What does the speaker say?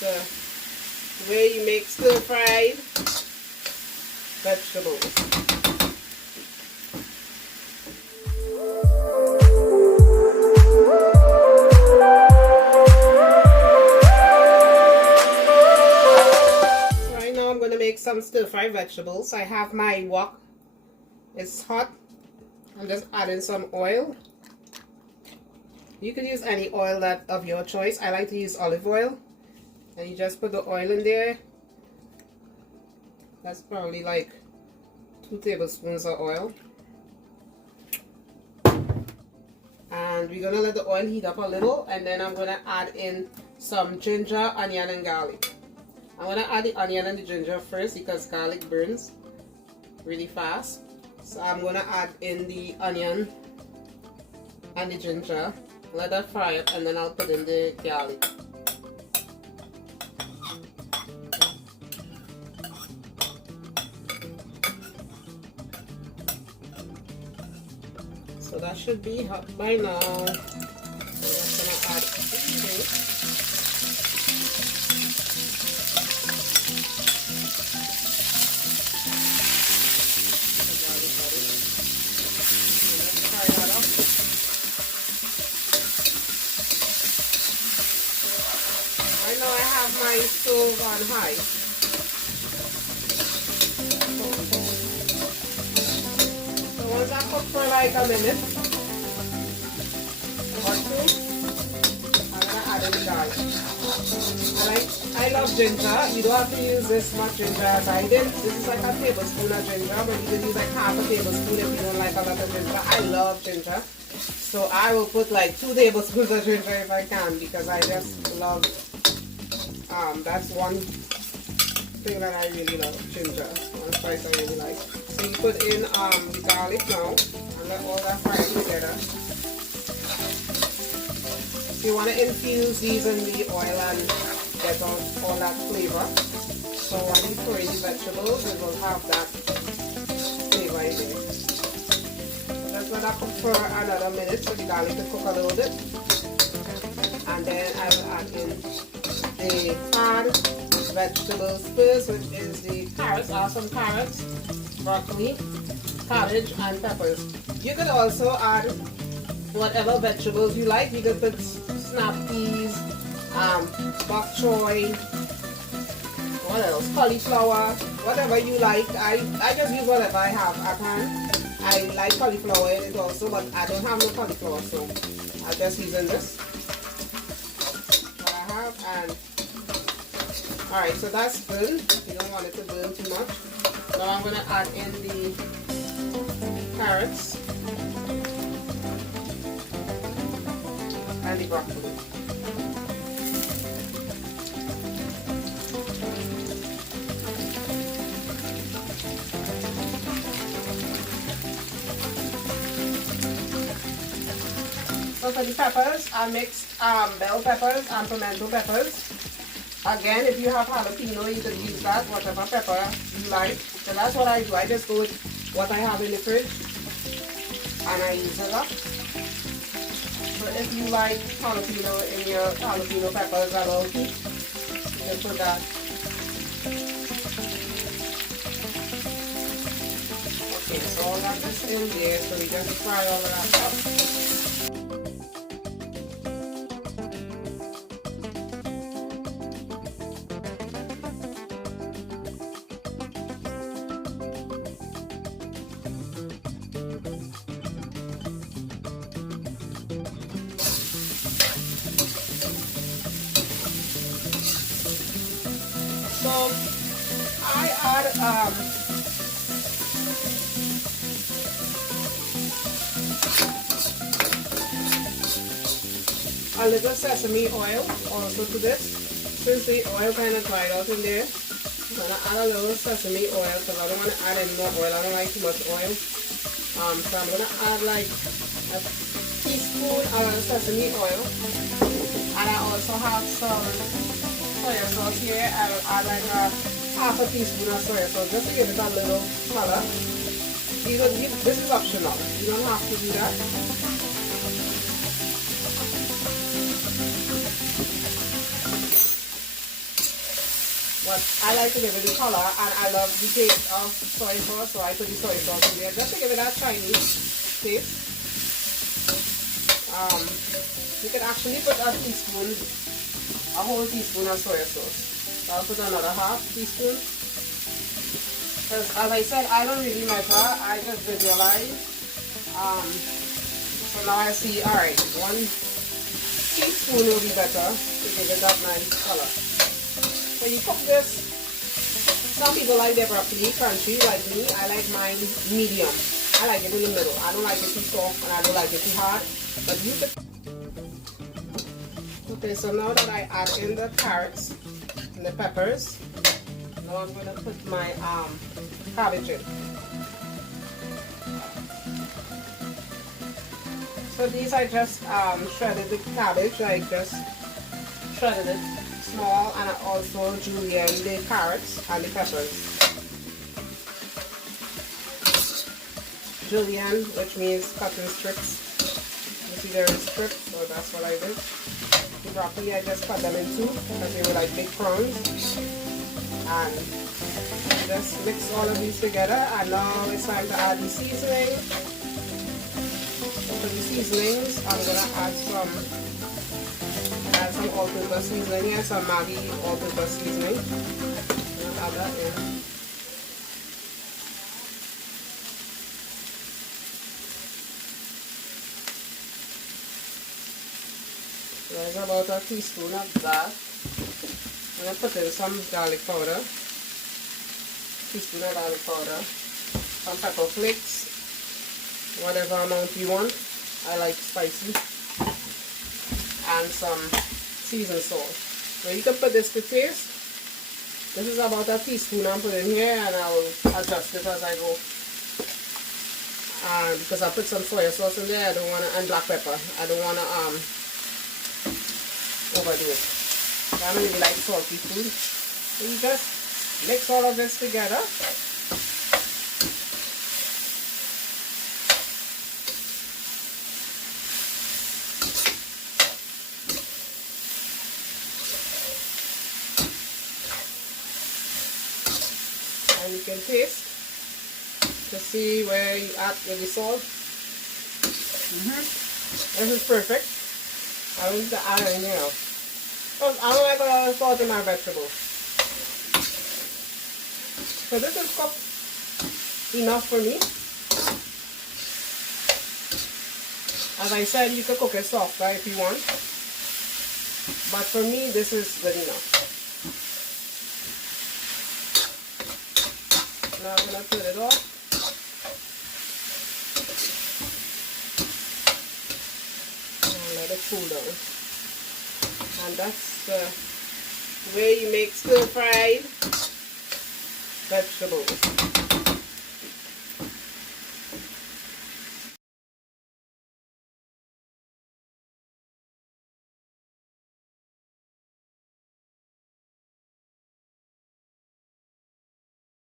the way you make stir-fried vegetables. Right now I'm going to make some stir-fried vegetables. I have my wok. It's hot. I'm just adding some oil. You could use any oil that of your choice. I like to use olive oil. And you just put the oil in there. That's probably like 2 tablespoons of oil. And we're going to let the oil heat up a little. And then I'm going to add in some ginger, onion, and garlic. I'm going to add the onion and the ginger first because garlic burns really fast. So I'm going to add in the onion and the ginger. Let that fry up and then I'll put in the garlic. So that should be hot by now. I'm just going to add this. Right now I have my stove on high. So once I cook for like a minute or two, I'm gonna add in the garlic. I love ginger. You don't have to use this much ginger as I did. This is like a tablespoon of ginger, but you can use like half a tablespoon if you don't like a lot of ginger. I love ginger. So I will put like 2 tablespoons of ginger if I can because I just love, that's one thing that I really love, ginger. One spice I really like. So you put in the garlic now and let all that fry together. So you want to infuse these in the oil and get all that flavor. So when you throw in the vegetables, it will have that flavor in it. Just let that cook for another minute so the garlic will cook a little bit. And then I will add in the hard vegetables first, which is the carrots. I have some carrots, broccoli, cabbage, and peppers. You could also add whatever vegetables you like. You could put snap peas, bok choy, what else? Cauliflower, whatever you like. I just use whatever I have at hand. I like cauliflower in it also, but I don't have no cauliflower, so I'm just using this. What I have, and alright, so that's good. You don't want it to burn too much. Now I'm gonna add in the carrots and the broccoli. So for the peppers, I mixed bell peppers and pimento peppers. Again, if you have jalapeno, you could use that, whatever pepper you like. So that's what I do. I just go with what I have in the fridge and I use it up. So if you like jalapeno in your jalapeno peppers a little heat, you can put that. Okay, so all that is in there, so we just fry all of that up. So I add a little sesame oil also to this. Since the oil kind of dried out in there, I'm going to add a little sesame oil because I don't want to add any more oil. I don't like too much oil. So I'm going to add like a teaspoon of sesame oil. And I also have some soy sauce here. I'll add like half a teaspoon of soy sauce just to give it a little color. This is optional. You don't have to do that. But I like to give it the color, and I love the taste of soy sauce, so I put the soy sauce in there just to give it that Chinese taste. You can actually put a teaspoon, a whole teaspoon of soy sauce. So I'll put another half teaspoon. Because as I said, I don't really measure, I just visualize. So now I see, alright, 1 teaspoon will be better to give it that nice color. So you cook this. Some people like their broccoli crunchy, like me. I like mine medium. I like it in the middle. I don't like it too soft and I don't like it too hard. But you could. Okay, so now that I add in the carrots and the peppers, now I'm gonna put my cabbage in. So these I just shredded the cabbage. I just shredded it small, and I also julienne the carrots and the peppers. Julienne, which means cut in strips. You see there is strips, so that's what I did. The broccoli I just cut them in two because they were like big prawns. And just mix all of these together, and now it's time to add the seasoning. For the seasonings, I'm gonna add some all-purpose seasoning here, some Maggi all-purpose seasoning. I'll add that in. There's about a teaspoon of that. I'm gonna put in some garlic powder. Teaspoon of garlic powder. Some pepper flakes. Whatever amount you want. I like spicy. And some seasoned salt. So you can put this to taste. This is about a teaspoon I'm putting here, and I will adjust it as I go. Because I put some soy sauce in there, I don't want to, and black pepper. I don't want to overdo it. I don't really like salty food. So you just mix all of this together. And you can taste to see where you at with the salt. This is perfect. I don't need to add anything else. I don't like a lot of salt in my vegetables. So this is cooked enough for me. As I said, you can cook it softer if you want. But for me, this is good enough. Now I'm going to turn it off. And let it cool down. And that's the way you make stir-fried vegetables.